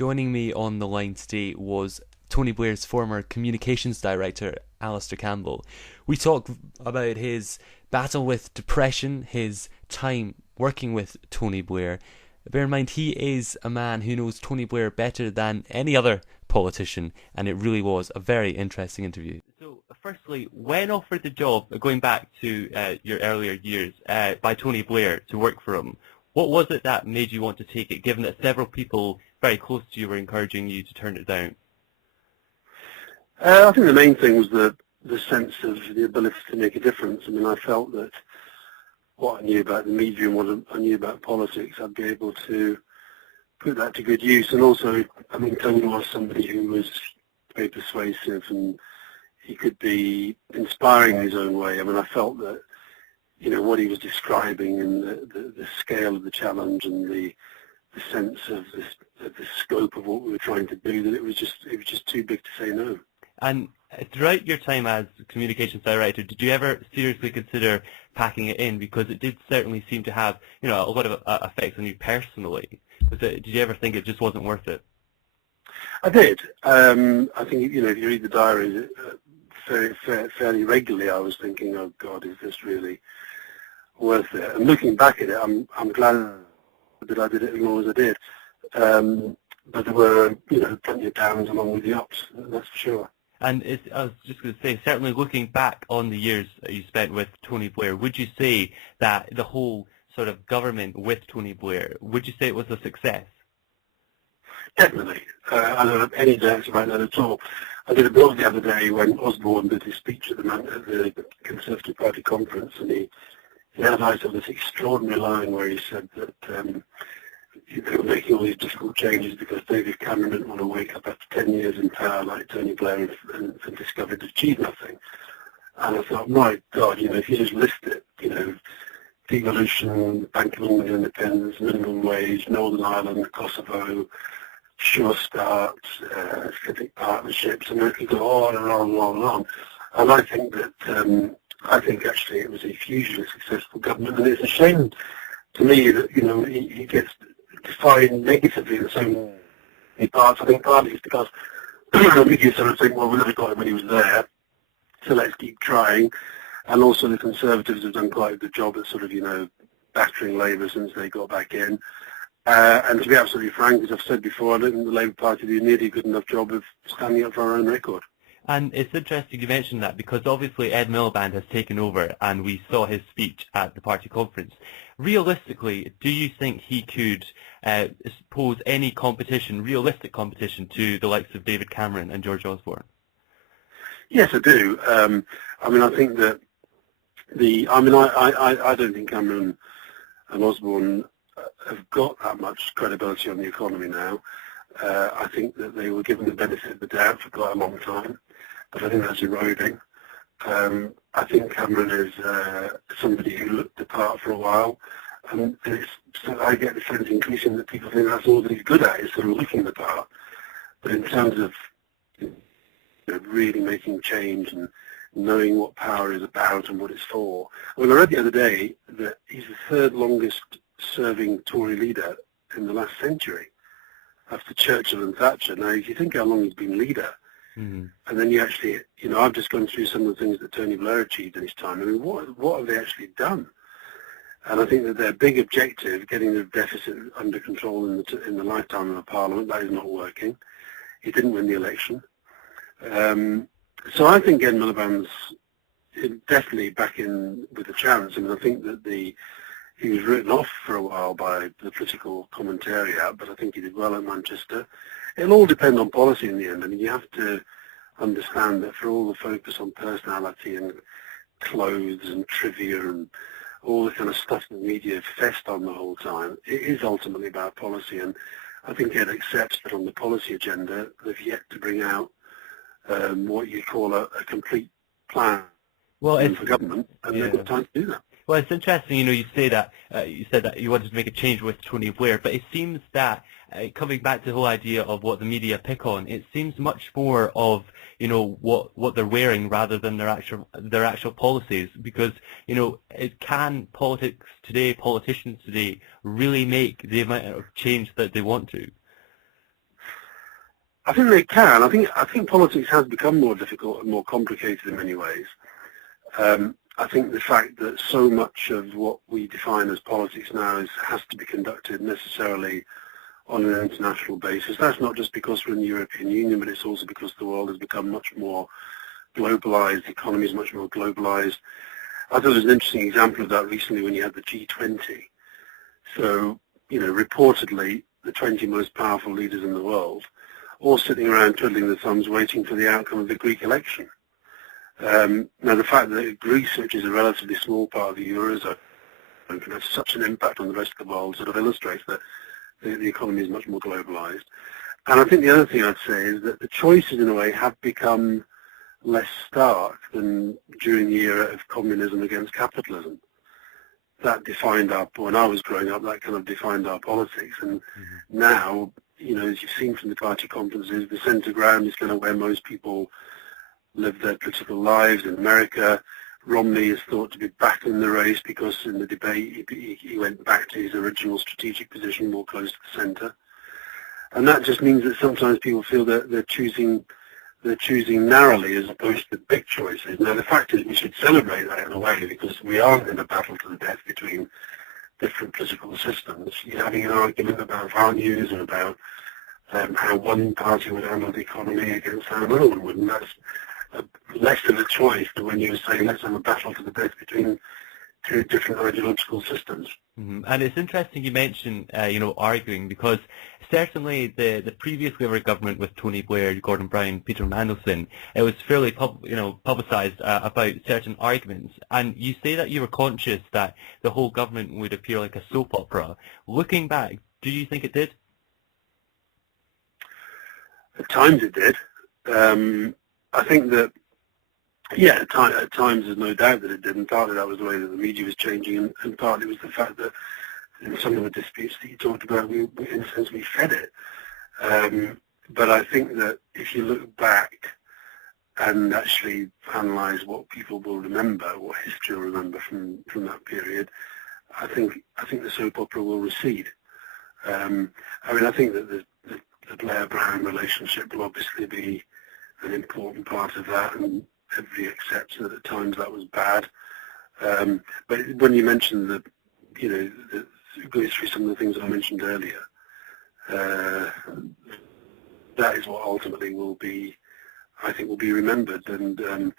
Joining me on the line today was Tony Blair's former communications director, Alastair Campbell. We talk about his battle with depression, his time working with Tony Blair. Bear in mind, he is a man who knows Tony Blair better than any other politician, and it really was a very interesting interview. So, firstly, when offered the job, going back to your earlier years, by Tony Blair to work for him, what was it that made you want to take it, given that several people very close to you were encouraging you to turn it down? I think the main thing was the sense of the ability to make a difference. I mean, I felt that what I knew about the media and what I knew about politics, I'd be able to put that to good use. And also, I mean, Tony was somebody who was very persuasive and he could be inspiring in his own way. I mean, I felt that, you know, what he was describing and the scale of the challenge and the sense of the scope of what we were trying to do, that it was just too big to say no. And throughout your time as communications director, did you ever seriously consider packing it in? Because it did certainly seem to have, you know, a lot of effects on you personally. Did you ever think it just wasn't worth it? I did. I think, you know, if you read the diaries fairly regularly, I was thinking, oh God, is this really worth it? And looking back at it, I'm glad that I did it as long as I did. But there were, you know, plenty of downs along with the ups, that's for sure. And I was just going to say, certainly looking back on the years that you spent with Tony Blair, would you say that the whole sort of government with Tony Blair, would you say it was a success? Definitely. I don't have any doubts about that at all. I did a blog the other day when Osborne did his speech at the Conservative Party conference, and he highlighted this extraordinary line where he said that they were making all these difficult changes because David Cameron didn't want to wake up after 10 years in power like Tony Blair and discover to achieve nothing. And I thought, my God, you know, if you just list it, you know, devolution, Bank of England independence, minimum wage, Northern Ireland, Kosovo, Sure Start, civic partnerships, and it could go on and on and on and on. And I think that, I think actually it was a hugely successful government, and it's a shame to me that, you know, he gets defined negatively in so many parts. I think partly it's because the media sort of think, well, we never got him when he was there, so let's keep trying. And also the Conservatives have done quite a good job at sort of, you know, battering Labour since they got back in. And to be absolutely frank, as I've said before, I don't think the Labour Party did nearly a good enough job of standing up for our own record. And it's interesting you mentioned that, because obviously Ed Miliband has taken over and we saw his speech at the party conference. Realistically, do you think he could pose any competition, realistic competition, to the likes of David Cameron and George Osborne? Yes, I do. I mean, I think that I don't think Cameron and Osborne have got that much credibility on the economy now. I think that they were given the benefit of the doubt for quite a long time, but I think that's eroding. I think Cameron is somebody who looked the part for a while, and so I get the sense increasingly that people think that's all that he's good at, is sort of looking the part. But in terms of, you know, really making change and knowing what power is about and what it's for. I mean, I read the other day that he's the third longest serving Tory leader in the last century, after Churchill and Thatcher. Now, if you think how long he's been leader, and then you actually, you know, I've just gone through some of the things that Tony Blair achieved in his time. I mean, what have they actually done? And I think that their big objective, getting the deficit under control in the lifetime of a parliament, that is not working. He didn't win the election. So I think Ed Miliband's definitely back in with a chance. I mean, I think that he was written off for a while by the political commentariat, but I think he did well at Manchester. It'll all depend on policy in the end. I mean, you have to understand that for all the focus on personality and clothes and trivia and all the kind of stuff the media fest on the whole time, it is ultimately about policy. And I think Ed accepts that on the policy agenda, they've yet to bring out what you call a complete plan for government, and they've got time to do that. Well, it's interesting, you know, you said that you wanted to make a change with Tony Blair, but it seems that, coming back to the whole idea of what the media pick on, it seems much more of, you know, what they're wearing rather than their actual policies, because, you know, politicians today really make the amount of change that they want to? I think they can. I think politics has become more difficult and more complicated in many ways. I think the fact that so much of what we define as politics now has to be conducted necessarily on an international basis. That's not just because we're in the European Union, but it's also because the world has become much more globalized. The economy is much more globalized. I thought there was an interesting example of that recently when you had the G20. So, reportedly, the 20 most powerful leaders in the world all sitting around twiddling their thumbs waiting for the outcome of the Greek election. Now, the fact that Greece, which is a relatively small part of the Eurozone, can have such an impact on the rest of the world sort of illustrates that the economy is much more globalized. And I think the other thing I'd say is that the choices, in a way, have become less stark than during the era of communism against capitalism. That defined when I was growing up, that kind of defined our politics. And now, as you've seen from the party conferences, the centre ground is kind of where most people live their political lives. In America, Romney is thought to be back in the race because in the debate he went back to his original strategic position, more close to the centre. And that just means that sometimes people feel that they're choosing narrowly as opposed to big choices. Now, the fact is we should celebrate that in a way because we aren't in a battle to the death between different political systems. You're having an argument about values and about how one party would handle the economy against how another one would. And that's less of a choice than when you say let's have a battle to the death between two different ideological systems. Mm-hmm. And it's interesting you mentioned, arguing, because certainly the previous Labour government with Tony Blair, Gordon Brown, Peter Mandelson, it was fairly publicised about certain arguments. And you say that you were conscious that the whole government would appear like a soap opera. Looking back, do you think it did? At times it did. I think that, at times there's no doubt that it did, and partly that was the way that the media was changing, and partly was the fact that in some of the disputes that you talked about, we in a sense, we fed it. But I think that if you look back and actually analyse what people will remember, what history will remember from that period, I think the soap opera will recede. I think that the Blair-Brown relationship will obviously be an important part of that, and everybody accepts that at times that was bad. But when you mention that, go through some of the things I mentioned earlier, that is what ultimately will be remembered. And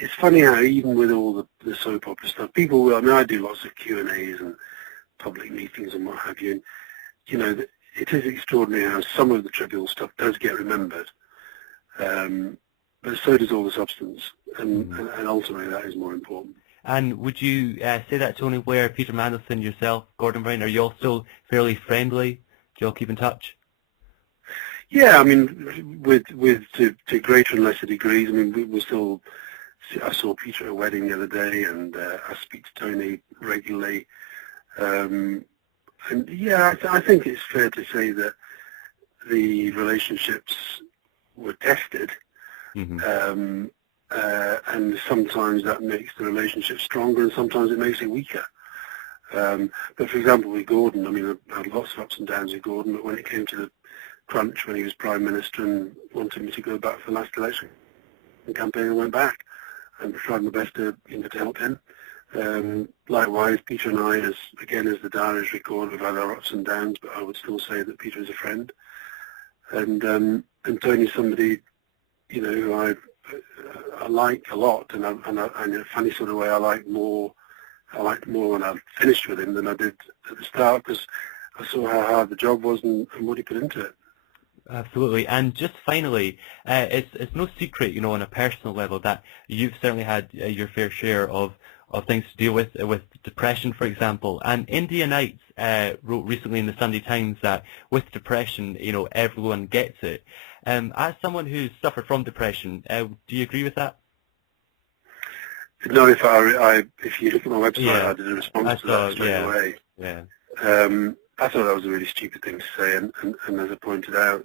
it's funny how even with all the soap opera stuff, people I do lots of Q&As and public meetings and what have you, and, it is extraordinary how some of the trivial stuff does get remembered. But so does all the substance, and ultimately that is more important. And would you say that Tony Blair, Peter Mandelson, yourself, Gordon Brown, are you all still fairly friendly? Do you all keep in touch? Yeah, to greater and lesser degrees. We still. I saw Peter at a wedding the other day, and I speak to Tony regularly. And yeah, I think it's fair to say that the relationships were tested. And sometimes that makes the relationship stronger and sometimes it makes it weaker. But for example, with Gordon, I had lots of ups and downs with Gordon, but when it came to the crunch, when he was Prime Minister and wanted me to go back for the last election campaign, I went back and tried my best to help him. Likewise, Peter and I, as the diaries record, we've had our ups and downs, but I would still say that Peter is a friend. And Tony's somebody, who I like a lot, and in a funny sort of way, I liked more when I finished with him than I did at the start, because I saw how hard the job was and what he put into it. Absolutely. And just finally, it's no secret, on a personal level, that you've certainly had your fair share of things to deal with depression, for example. And India Knights wrote recently in the Sunday Times that with depression, everyone gets it. As someone who's suffered from depression, do you agree with that? No, if you look at my website, I did a response to that straight away. Yeah. I thought that was a really stupid thing to say, and as I pointed out,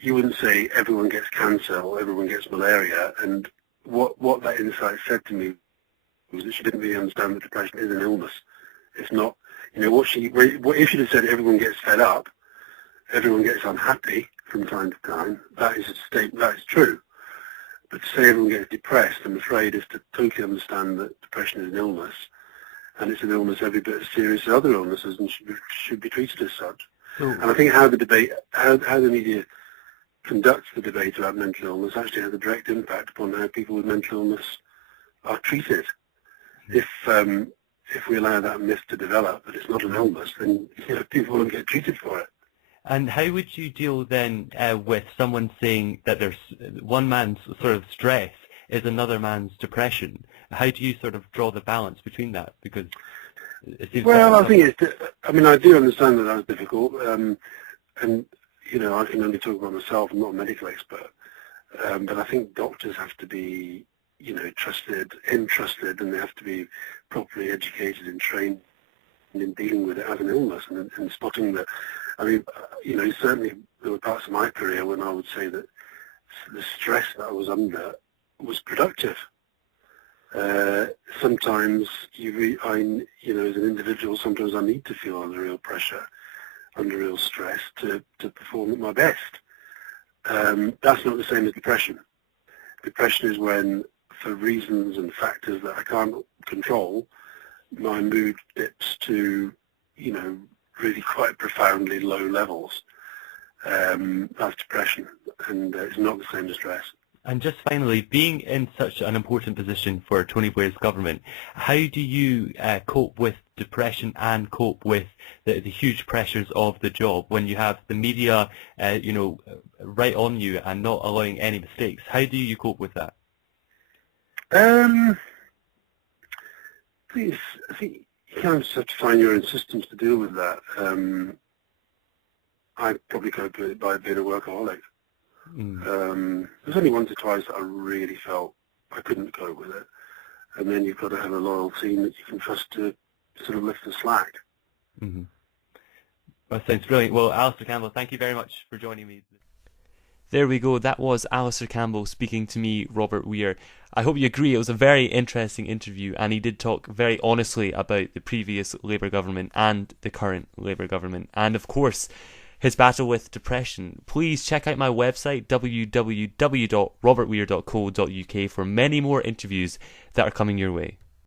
you wouldn't say everyone gets cancer or everyone gets malaria, and what that insight said to me was that she didn't really understand that depression is an illness. It's not, if she'd have said everyone gets fed up, everyone gets unhappy, from time to time. That is a statement, that is true. But to say everyone gets depressed, I'm afraid, is to totally understand that depression is an illness, and it's an illness every bit as serious as other illnesses and should be treated as such. And I think how the media conducts the debate about mental illness actually has a direct impact upon how people with mental illness are treated. If we allow that myth to develop that it's not an illness, then people won't get treated for it. And how would you deal then with someone saying that there's one man's sort of stress is another man's depression? How do you sort of draw the balance between that? Because it seems I think I do understand that that's difficult, and I can only talk about myself. I'm not a medical expert, but I think doctors have to be entrusted, and they have to be properly educated and trained in dealing with it as an illness and spotting that. Certainly there were parts of my career when I would say that the stress that I was under was productive. Sometimes as an individual, sometimes I need to feel under real pressure, under real stress to perform at my best. That's not the same as depression. Depression is when, for reasons and factors that I can't control, my mood dips to, really quite profoundly low levels. That's depression, and it's not the same as stress. And just finally, being in such an important position for Tony Blair's government, how do you cope with depression and cope with the huge pressures of the job when you have the media, right on you and not allowing any mistakes? How do you cope with that? I think you kind of just have to find your own systems to deal with that. I probably cope with it by being a workaholic. There's only once or twice that I really felt I couldn't cope with it, and then you've got to have a loyal team that you can trust to sort of lift the slack. That sounds brilliant. Well, Alastair Campbell, thank you very much for joining me. There we go. That was Alastair Campbell speaking to me, Robert Weir. I hope you agree it was a very interesting interview, and he did talk very honestly about the previous Labour government and the current Labour government, and of course his battle with depression. Please check out my website www.robertweir.co.uk for many more interviews that are coming your way.